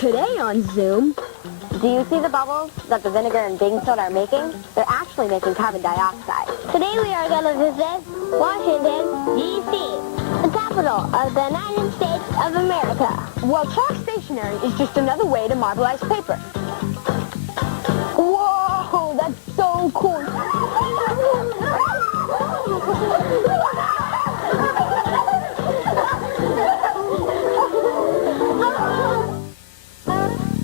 Today on Zoom. Do you see the bubbles that the vinegar and baking soda are making? They're actually making carbon dioxide. Today we are going to visit Washington, D.C., the capital of the United States of America. Well, chalk stationery is just another way to marbleize paper. Whoa, that's so cool.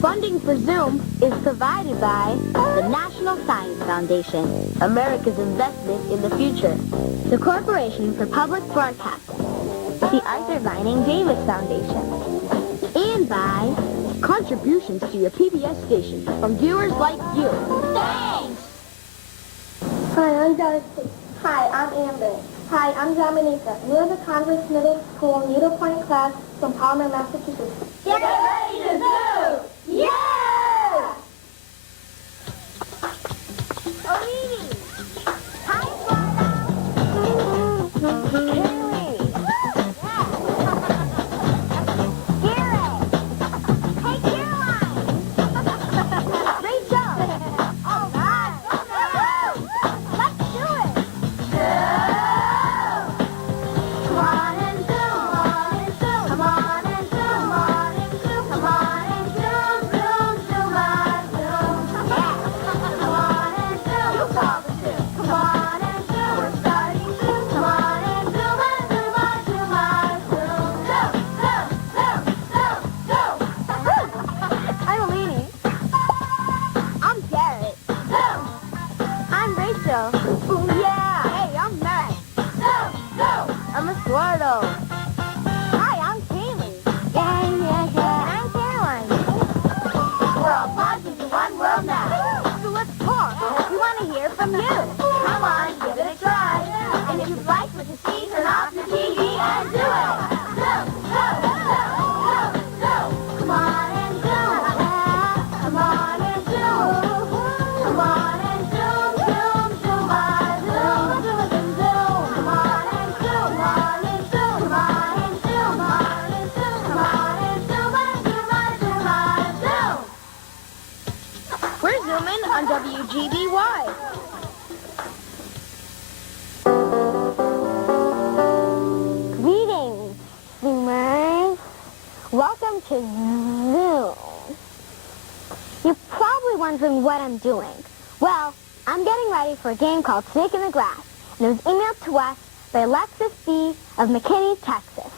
Funding for Zoom is provided by the National Science Foundation, America's investment in the future, the Corporation for Public Broadcasting, the Arthur Vining Davis Foundation, and by contributions to your PBS station from viewers like you. Thanks! Hi, I'm Darcy. Hi, I'm Amber. Hi, I'm Dominica. We're the Converse Middle School Needlepoint class from Palmer, Massachusetts. Get ready to Zoom! Yeah! Olivia! Hi, Florida! Haley! Yeah! Garrett! Hey, Caroline! Rachel! All right! Let's do it! Come on and zoom, on and zoom, come on and zoom, on and zoom, come on and zoom, zoom, zoom, zoom. Yeah. Come on and zoom, you call the zoom. Come on and zoom, we're starting soon. Come on and zoom, zoom, zoom, zoom. Zoom, zoom, zoom, zoom, zoom. I'm Alini. I'm Garrett. Zoom. I'm Rachel. Ooh, yeah. Hey, I'm Matt. Zoom, zoom. I'm a Squirtle. Hi, I'm Kaylee. Yeah. And I'm Caroline. We're all plugged into one world now. So let's talk. We want to hear from you. Come on, give it a try. And if you like what you see, turn off your TV and do it. Zoom, zoom, zoom, zoom, zoom. Come on and zoom. Come on and zoom. Come on and zoom, zoom, zoom, zoom, zoom, zoom, zoom. Come on and zoom, come on and zoom, come on and zoom, come on and zoom, come on and zoom, zoom, zoom, zoom. We're zooming on WGBY. Greetings, Zoomers. Welcome to Zoom. You're probably wondering what I'm doing. Well, I'm getting ready for a game called Snake in the Grass, and it was emailed to us by Alexis B. of McKinney, Texas.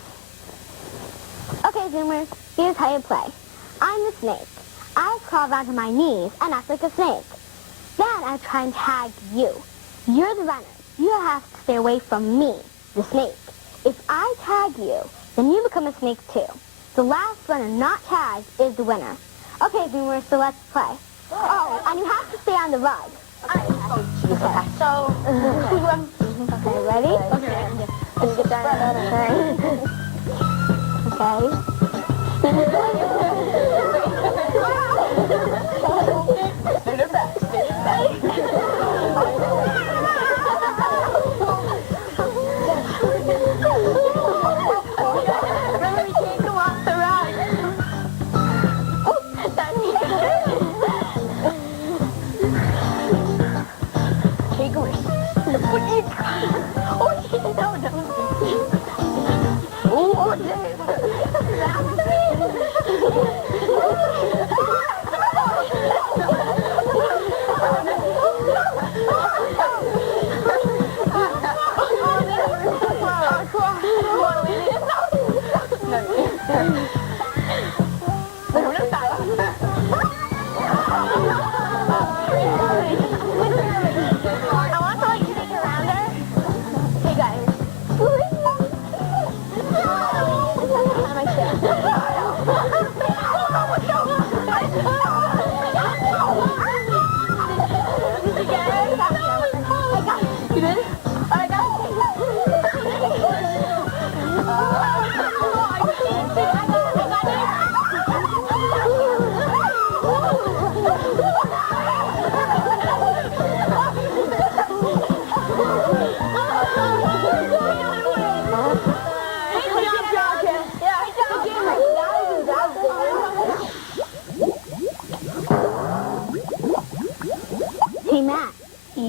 Okay, Zoomers, here's how you play. I'm the snake. I crawl onto my knees and act like a snake. Then I try and tag you. You're the runner. You have to stay away from me, the snake. If I tag you, then you become a snake too. The last runner not tagged is the winner. Okay, Zoomers, so let's play. Oh, and you have to stay on the rug. Okay, so, okay, ready? Okay. Let's get that. Okay. Remember, we can't go off the rug. Oh, that's Take a risk. Oh, shit, no. Oh, Dave.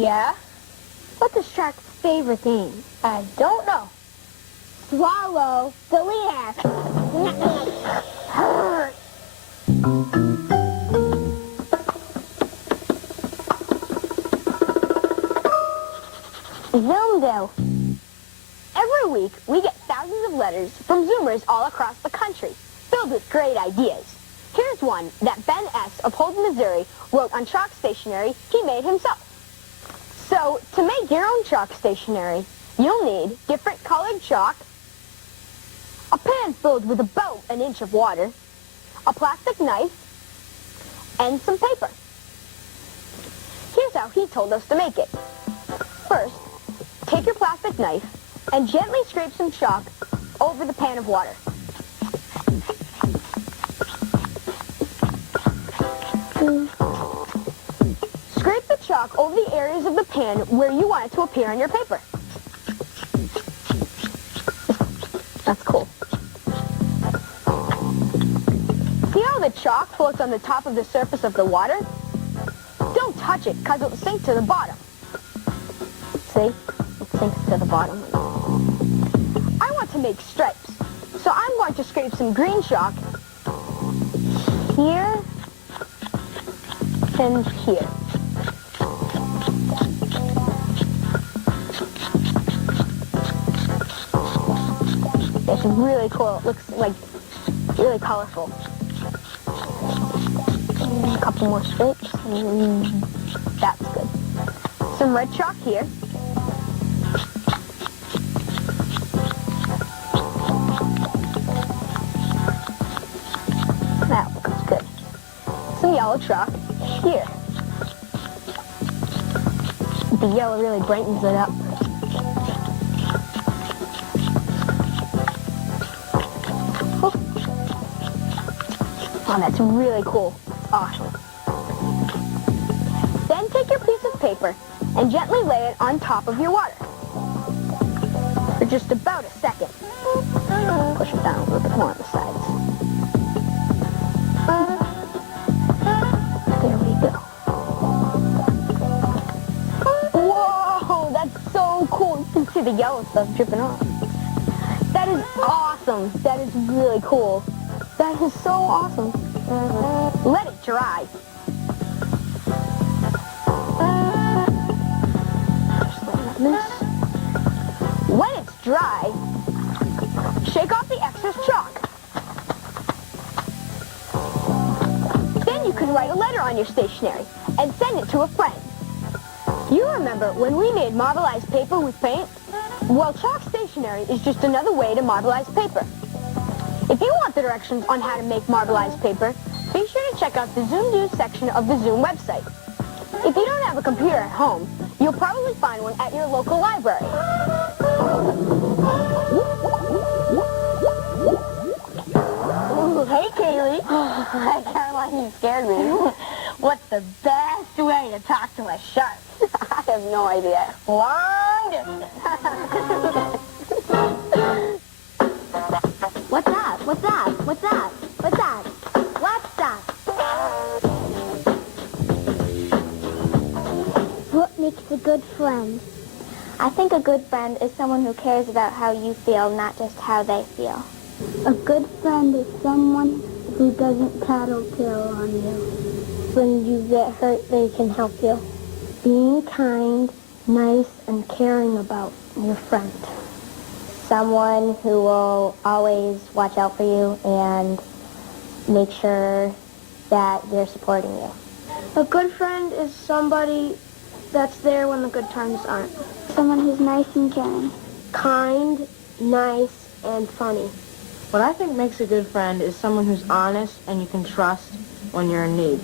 Yeah? What's a shark's favorite game? I don't know. Swallow the lead. Zoomville. Every week, we get thousands of letters from Zoomers all across the country, filled with great ideas. Here's one that Ben S. of Holden, Missouri, wrote on chalk stationery he made himself. So, to make your own chalk stationery, you'll need different colored chalk, a pan filled with about an inch of water, a plastic knife, and some paper. Here's how he told us to make it. First, take your plastic knife and gently scrape some chalk over the pan of water. Scrape the chalk over the areas of the pan where you want it to appear on your paper. That's cool. See how the chalk floats on the top of the surface of the water? Don't touch it, because it'll sink to the bottom. See? It sinks to the bottom. I want to make stripes, so I'm going to scrape some green chalk here and here. It's really cool. It looks like really colorful. And a couple more stripes. That's good. Some red chalk here. That looks good. Some yellow chalk here. The yellow really brightens it up. Oh, that's really cool. It's awesome. Then take your piece of paper and gently lay it on top of your water for just about a second. Push it down a little bit more on the sides. There we go. Whoa, that's so cool. You can see the yellow stuff dripping off. That is awesome. That is really cool. That is so awesome. Let it dry. Just like this. When it's dry, shake off the excess chalk. Then you can write a letter on your stationery and send it to a friend. You remember when we made marbleized paper with paint? Well, chalk stationery is just another way to marbleize paper. If you want the directions on how to make marbleized paper, be sure to check out the Zoom News section of the Zoom website. If you don't have a computer at home, you'll probably find one at your local library. Ooh, hey, Kaylee. Hi, Caroline, you scared me. What's the best way to talk to a shark? I have no idea. Long distance. What's that? What's that? What's that? What's that? What's that? What makes a good friend? I think a good friend is someone who cares about how you feel, not just how they feel. A good friend is someone who doesn't tattletale on you. When you get hurt, they can help you. Being kind, nice, and caring about your friend. Someone who will always watch out for you and make sure that they're supporting you. A good friend is somebody that's there when the good times aren't. Someone who's nice and caring. Kind, nice, and funny. What I think makes a good friend is someone who's honest and you can trust when you're in need.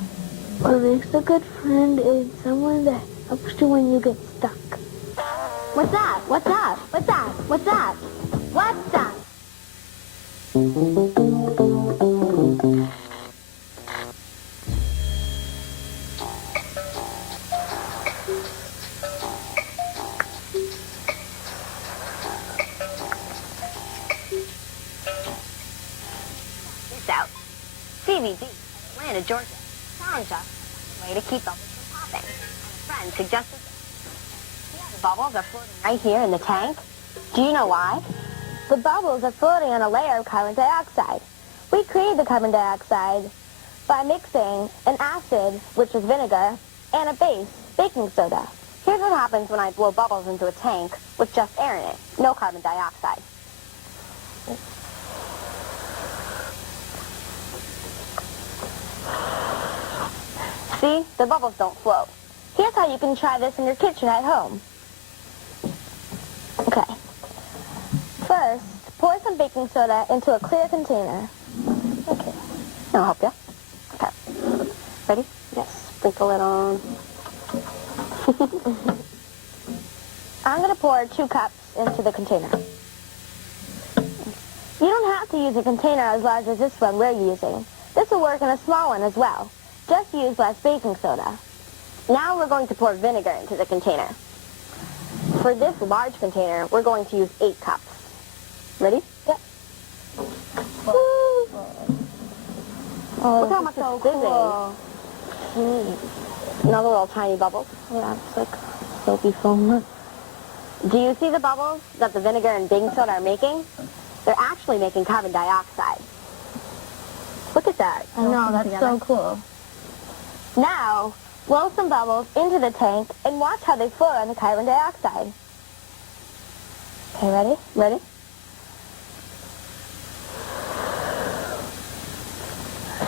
What makes a good friend is someone that helps you when you get stuck. What's that? What's that? What's that? What's that? What's that? This out. CBD, Atlanta, Georgia. Challenge us a way to keep bubbles from popping. And a friend suggested bubbles are floating right here in the tank? Do you know why? The bubbles are floating on a layer of carbon dioxide. We created the carbon dioxide by mixing an acid, which is vinegar, and a base, baking soda. Here's what happens when I blow bubbles into a tank with just air in it, no carbon dioxide. See, the bubbles don't float. Here's how you can try this in your kitchen at home. Okay. First, pour some baking soda into a clear container. Okay. I'll help you. Okay. Ready? Yes. Sprinkle it on. I'm going to pour 2 cups into the container. You don't have to use a container as large as this one we're using. This will work in a small one as well. Just use less baking soda. Now we're going to pour vinegar into the container. For this large container, we're going to use 8 cups. Ready? Yep. Oh, look how much it's fizzing. Another little tiny bubbles. Yeah, it's like soapy foam. Do you see the bubbles that the vinegar and baking soda are making? They're actually making carbon dioxide. Look at that. I know, that's so cool. Now, blow some bubbles into the tank and watch how they float on the carbon dioxide. Okay, ready? Ready?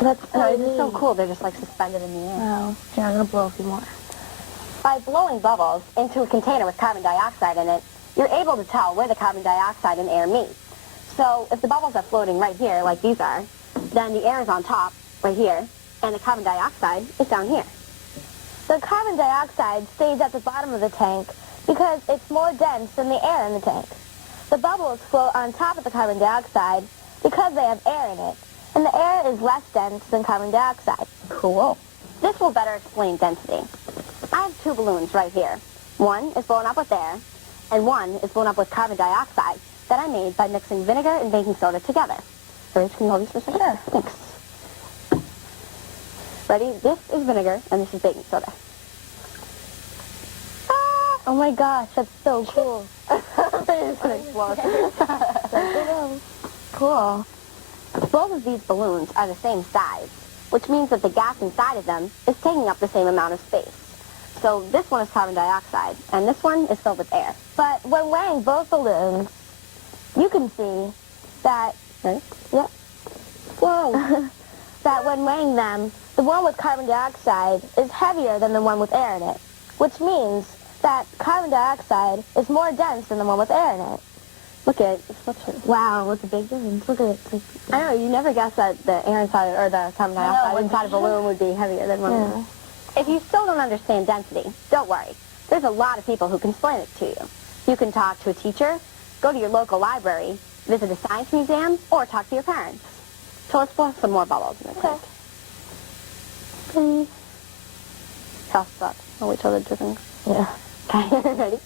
That's so No, it's just so neat. cool. They're just like suspended in the air. Wow. Here, I'm going to blow a few more. By blowing bubbles into a container with carbon dioxide in it, you're able to tell where the carbon dioxide and air meet. So if the bubbles are floating right here, like these are, then the air is on top, right here, and the carbon dioxide is down here. The carbon dioxide stays at the bottom of the tank because it's more dense than the air in the tank. The bubbles float on top of the carbon dioxide because they have air in it, and the air is less dense than carbon dioxide. Cool. This will better explain density. I have 2 balloons right here. One is blown up with air, and one is blown up with carbon dioxide that I made by mixing vinegar and baking soda together. Ready? Can you hold these for a second? Sure. Thanks. Ready? This is vinegar, and this is baking soda. Ah! Oh my gosh, that's so cool. It's gonna explode. Cool. Both of these balloons are the same size, which means that the gas inside of them is taking up the same amount of space. So this one is carbon dioxide, and this one is filled with air. But when weighing both balloons, you can see that, Ready? yep, whoa, that when weighing them, the one with carbon dioxide is heavier than the one with air in it, which means that carbon dioxide is more dense than the one with air in it. Look at it. Wow, what's a big difference? Look at it. I know, you never guess that the air inside, or the carbon dioxide inside a balloon would be heavier than one. Yeah. If you still don't understand density, don't worry. There's a lot of people who can explain it to you. You can talk to a teacher, go to your local library, visit a science museum, or talk to your parents. So let's blow some more bubbles in the tank. Please. Toss that. I'll wait till they're dripping. Yeah. Okay, ready?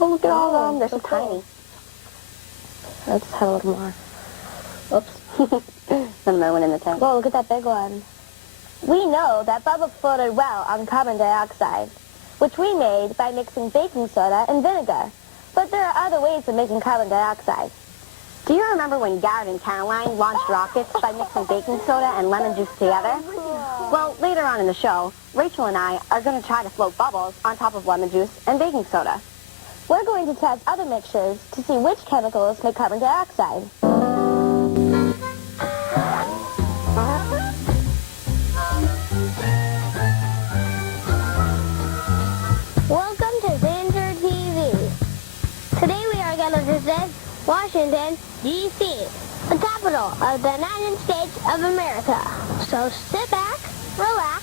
Oh, look at all of them. They're so cool. tiny. Let's have a little more. Oops. None of them went in the tank. Whoa, look at that big one. We know that bubbles floated well on carbon dioxide, which we made by mixing baking soda and vinegar. But there are other ways of making carbon dioxide. Do you remember when Garrett and Caroline launched rockets by mixing baking soda and lemon juice together? Well, later on in the show, Rachel and I are going to try to float bubbles on top of lemon juice and baking soda. We're going to test other mixtures to see which chemicals make carbon dioxide. Welcome to Xander TV. Today we are going to visit Washington, D.C., the capital of the United States of America. So sit back, relax,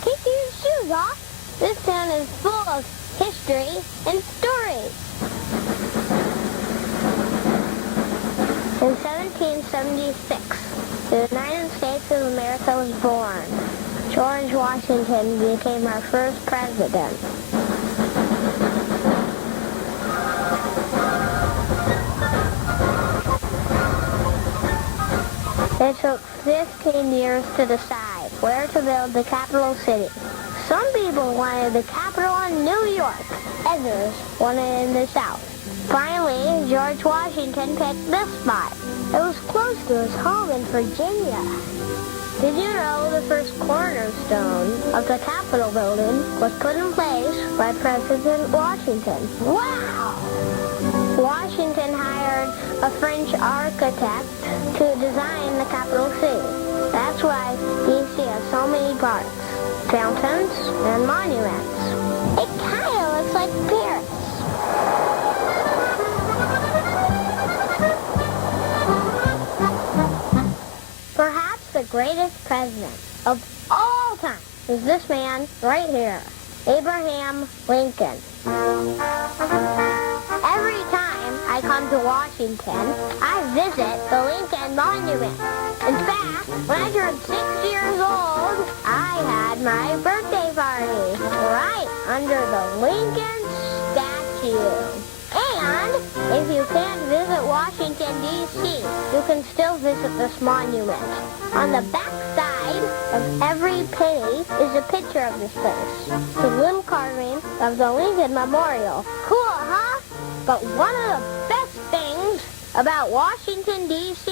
take your shoes off. This town is full of history and stories. In 1776, the United States of America was born. George Washington became our first president. It took 15 years to decide where to build the capital city. Some people wanted the capital in New York. Others wanted it in the South. Finally, George Washington picked this spot. It was close to his home in Virginia. Did you know the first cornerstone of the Capitol building was put in place by President Washington? Wow! Washington hired a French architect to design the capital city. That's why D.C. has so many parks, fountains, and monuments. It kind of looks like Paris. Perhaps the greatest president of all time is this man right here, Abraham Lincoln. Every time I come to Washington, I visit the Lincoln Monument. In fact, when I turned 6 years old, I had my birthday party right under the Lincoln statue. And if you can't visit Washington, D.C., you can still visit this monument. On the back side of every penny is a picture of this place. The little carving of the Lincoln Memorial. Cool, huh? But one of the best things about Washington, D.C.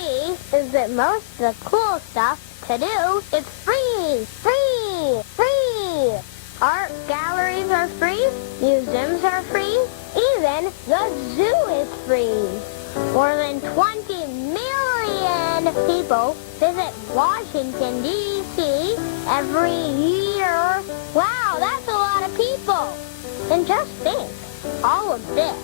is that most of the cool stuff to do is free, free, free. Art galleries are free, museums are free, even the zoo is free. More than 20 million people visit Washington, D.C. every year. Wow, that's a lot of people. And just think, all of this,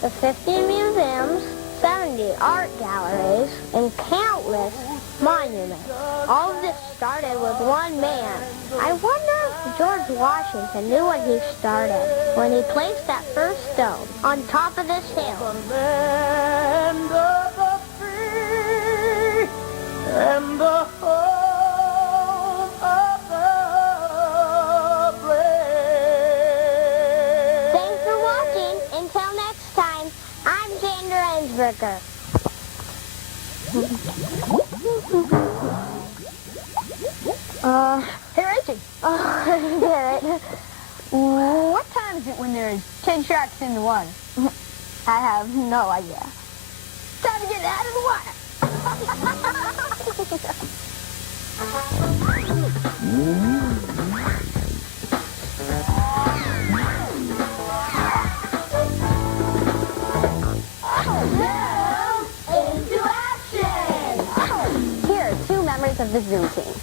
the 50 museums, 70 art galleries, and countless monuments. All of this started with one man. I wonder if George Washington knew what he started when he placed that first stone on top of this hill. The land of the free and the home of the brave. Thanks for watching. Until next time, I'm Xander TV. Hey, Reggie. Garrett. What time is it when there's 10 sharks in the water? I have no idea. Time to get out of the water. Into action! Here are two members of the Zoom team.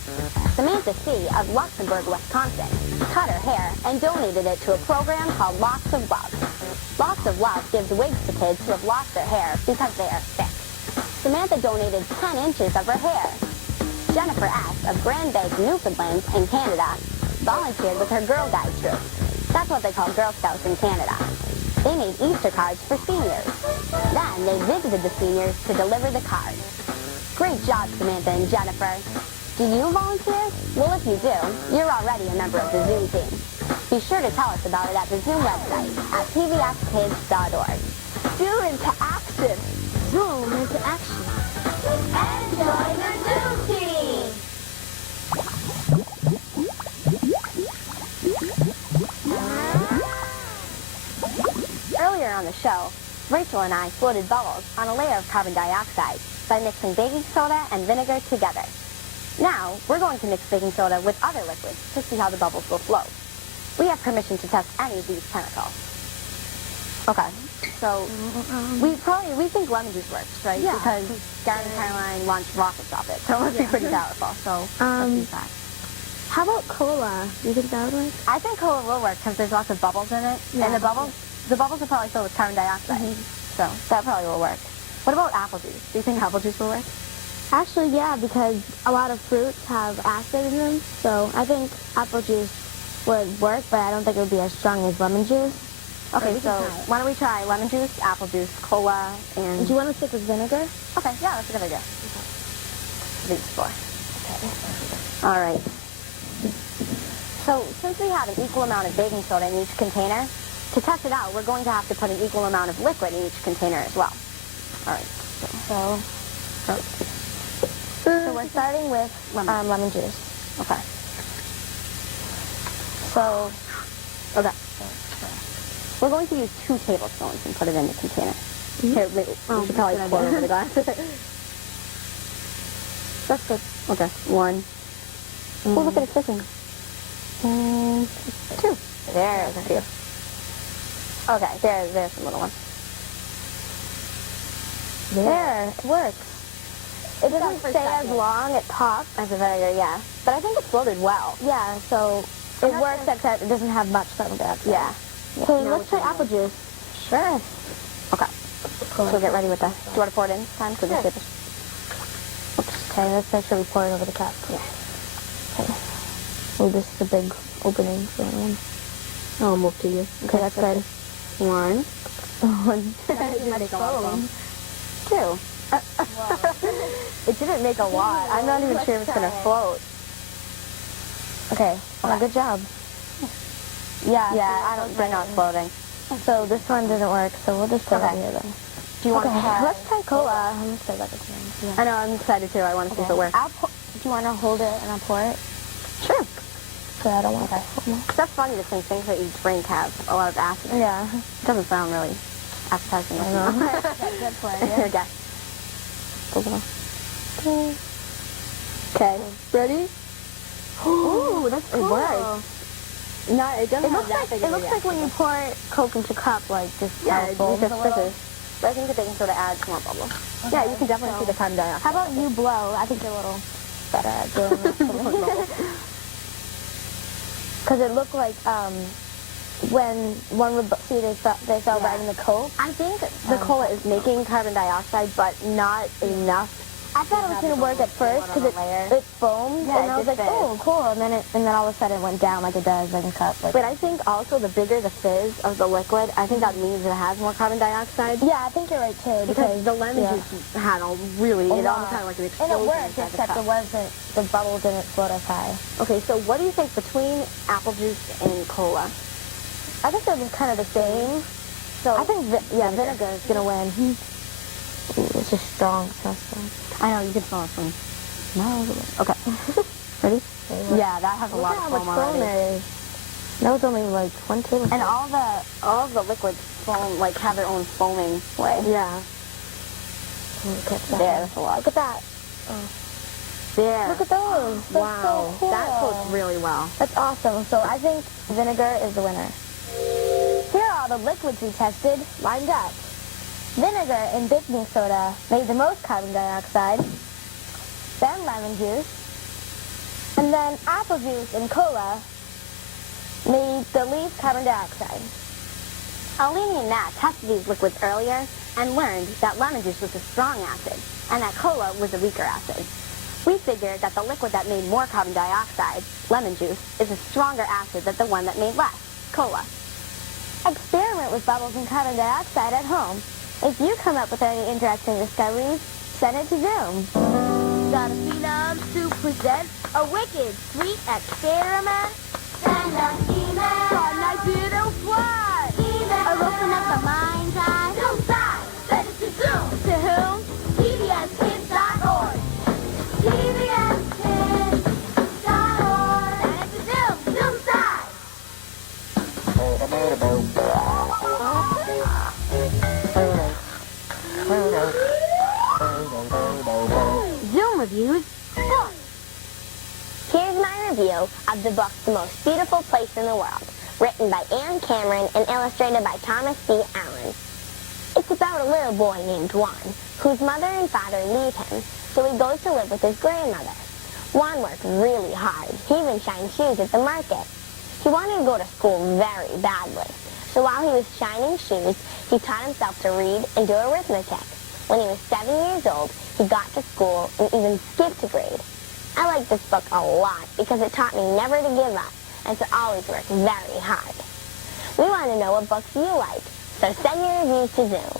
Samantha C. of Luxembourg, Wisconsin, cut her hair and donated it to a program called Locks of Love. Locks of Love gives wigs to kids who have lost their hair because they are thick. Samantha donated 10 inches of her hair. Jennifer S. of Grand Bank, Newfoundland in Canada volunteered with her Girl Guide troop. That's what they call Girl Scouts in Canada. They made Easter cards for seniors. Then they visited the seniors to deliver the cards. Great job, Samantha and Jennifer. Do you volunteer? Well, if you do, you're already a member of the Zoom team. Be sure to tell us about it at the Zoom website at pbskids.org. Zoom into action. Zoom into action. And join the Zoom team. Earlier on the show, Rachel and I floated bubbles on a layer of carbon dioxide by mixing baking soda and vinegar together. Now, we're going to mix baking soda with other liquids to see how the bubbles will float. We have permission to test any of these chemicals. Okay, so we think lemon juice works, right? Yeah. Because Gary and Caroline launched rockets off it, so it must be pretty powerful. So let's use that. How about cola? Do you think that would work? I think cola will work because there's lots of bubbles in it, and the bubbles are probably filled with carbon dioxide, so that probably will work. What about apple juice? Do you think apple juice will work? Actually, yeah, because a lot of fruits have acid in them, so I think apple juice would work, but I don't think it would be as strong as lemon juice. Okay, so why don't we try lemon juice, apple juice, cola, and... Do you want to stick with vinegar? Okay, yeah, that's a good idea. Okay. These four. Okay. All right. So since we have an equal amount of baking soda in each container, to test it out, we're going to have to put an equal amount of liquid in each container as well. All right. So we're starting with lemon juice. Okay. So, okay. We're going to use 2 tablespoons and put it in the container. Here, we should probably pour over the glass. That's good. Okay, 1. Oh, look at it sticking. 2. There's 2. Okay, there's some little one. There, it works. It doesn't stay as long, it pops. As a vinegar, yeah. But I think it floated well. Yeah, so it works except it doesn't have much carbon dioxide. Yeah. Okay, let's try apple juice. Sure. Okay. So we'll get ready with that. Do you want to pour it in this time? Because Sure. Okay, let's make sure we pour it over the cup. Yeah. Okay. Oh, this is a big opening for that one. I'll move to you. Okay, that's good. 1. 1. Make a lot of them. 2. It didn't make a lot. I'm not even sure if it's going to float. Okay. Oh, good job. Yeah, I don't think it's floating. So this one didn't work, so we'll just put it here then. Do you want to try? Let's try cola. I'm excited about this one. Yeah. I know, I'm excited too. I want to see if it works. Do you want to hold it and I'll pour it? Sure. So I don't want to. That's funny to think things that you drink have a lot of acid. Yeah. It doesn't sound really appetizing. I know. Good for it. Here, guys. Okay. Ready? Ooh, that's cool. It works. No, it doesn't look like it looks like when you pour Coke into a cup, like just it just fizzes. But I think the baking soda adds more bubbles. Okay. Yeah, you can definitely see the carbon dioxide. How about you blow? I think you're a little better at doing this. Because it looked like when one would see they fell right in the Coke. I think the cola is making carbon dioxide, but not enough. I thought it was going to work at first because it foamed, and I was like, oh, cool, and then all of a sudden it went down like it does in a cup. Like but I think also the bigger the fizz of the liquid, I think that means it has more carbon dioxide. Yeah, I think you're right too. Because the lemon juice had it almost had like an explosion. And it worked, except the bubble didn't float as high. Okay, so what do you think between apple juice and cola? I think they're just kind of the same. So I think vinegar is going to win. Ooh, it's just strong, so strong. I know, you can smell it from Okay. Ready? Yeah, that has a lot of foam already. There is. That was only like 1 tablespoon. And all of the liquids foam, like, have their own foaming way. Yeah. There, that's a lot. Look at that. Oh. There. Look at those. That's wow. So cool. That floats really well. That's awesome. So I think vinegar is the winner. Here are all the liquids we tested lined up. Vinegar and baking soda made the most carbon dioxide, then lemon juice, and then apple juice and cola made the least carbon dioxide. Alini and Matt tested these liquids earlier and learned that lemon juice was a strong acid and that cola was a weaker acid. We figured that the liquid that made more carbon dioxide, lemon juice, is a stronger acid than the one that made less, cola. Experiment with bubbles and carbon dioxide at home. If you come up with any interesting discoveries, send it to Zoom. Got a phenom to present a wicked sweet experiment. Send us email. Got an idea to fly. Email. Or open up the mind's eye. Zoom side. Send it to Zoom. To whom? PBSKids.org. PBSKids.org. Send it to Zoom. Zoom side. Zoom reviews books. Here's my review of the book The Most Beautiful Place in the World, written by Anne Cameron and illustrated by Thomas B. Allen. It's about a little boy named Juan, whose mother and father leave him, so he goes to live with his grandmother. Juan worked really hard. He even shined shoes at the market. He wanted to go to school very badly, so while he was shining shoes, he taught himself to read and do arithmetic. When he was 7 years old, he got to school and even skipped a grade. I like this book a lot because it taught me never to give up and to always work very hard. We want to know what books you like, so send your reviews to Zoom.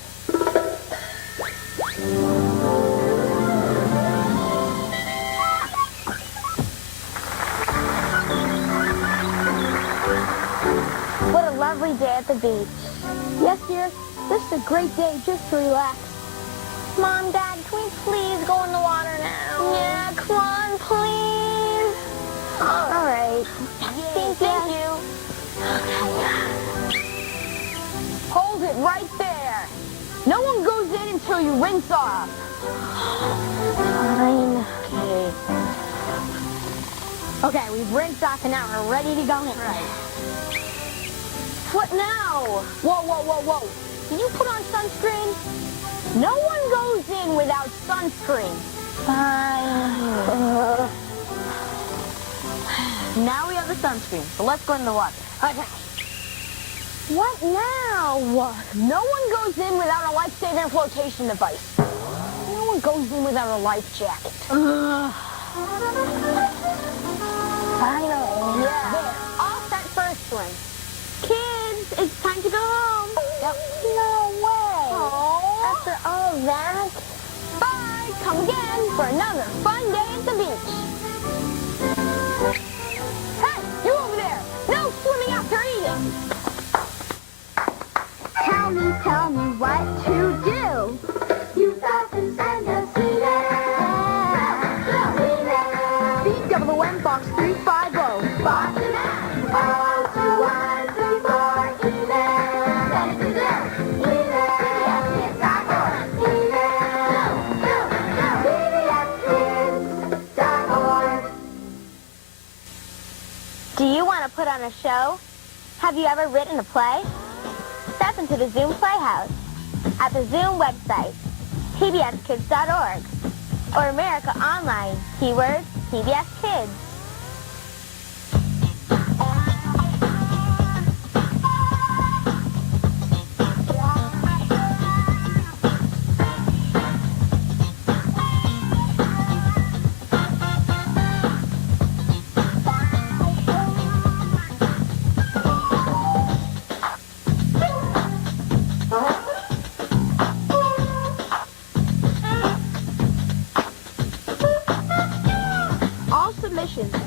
What a lovely day at the beach. Yes, dear, this is a great day just to relax. Mom, Dad, can we please go in the water now? Yeah, come on, please. All right. Thank you. Hold it right there. No one goes in until you rinse off. Fine. Okay. Okay, we've rinsed off and now we're ready to go in. Right. What now? Whoa, whoa, whoa, whoa. Did you put on sunscreen? No one goes in without sunscreen. Fine. Now we have the sunscreen, so let's go in the water. Okay. What now? No one goes in without a life-saving flotation device. No one goes in without a life jacket. Finally. Yeah. There. All set for a swim. Kids, it's time to go home. No way. Aww. After all that? Bye. Come again for another fun day at the beach. Hey, you over there. No swimming after eating. Tell me what to do. You've got to send us BWM Box 350. Boston Mass. All to 134 email. Send it to them. Email. BBSkids.org. Do you want to put on a show? Have you ever written a play? Step into the Zoom Playhouse at the Zoom website, pbskids.org, or America Online, keyword PBS Kids.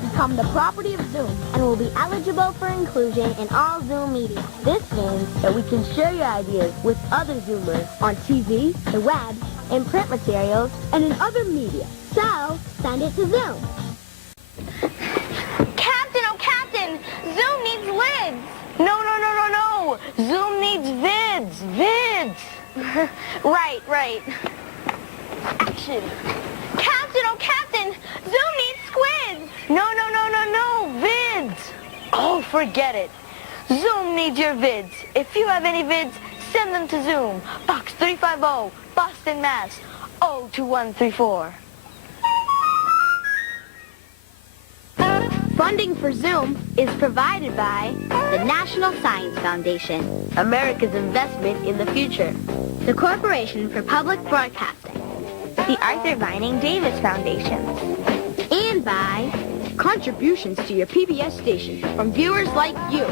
Become the property of Zoom and will be eligible for inclusion in all Zoom media. This means that we can share your ideas with other Zoomers on TV, the web, in print materials, and in other media. So, send it to Zoom. Captain, oh Captain, Zoom needs lids. No. Zoom needs vids. Right. Action. Captain, oh Captain, Zoom needs squids. No, vids. Oh, forget it. Zoom needs your vids. If you have any vids, send them to Zoom. Box 350, Boston, Mass. 02134. Funding for Zoom is provided by the National Science Foundation, America's investment in the future, the Corporation for Public Broadcasting, the Arthur Vining Davis Foundation, and by contributions to your PBS station from viewers like you.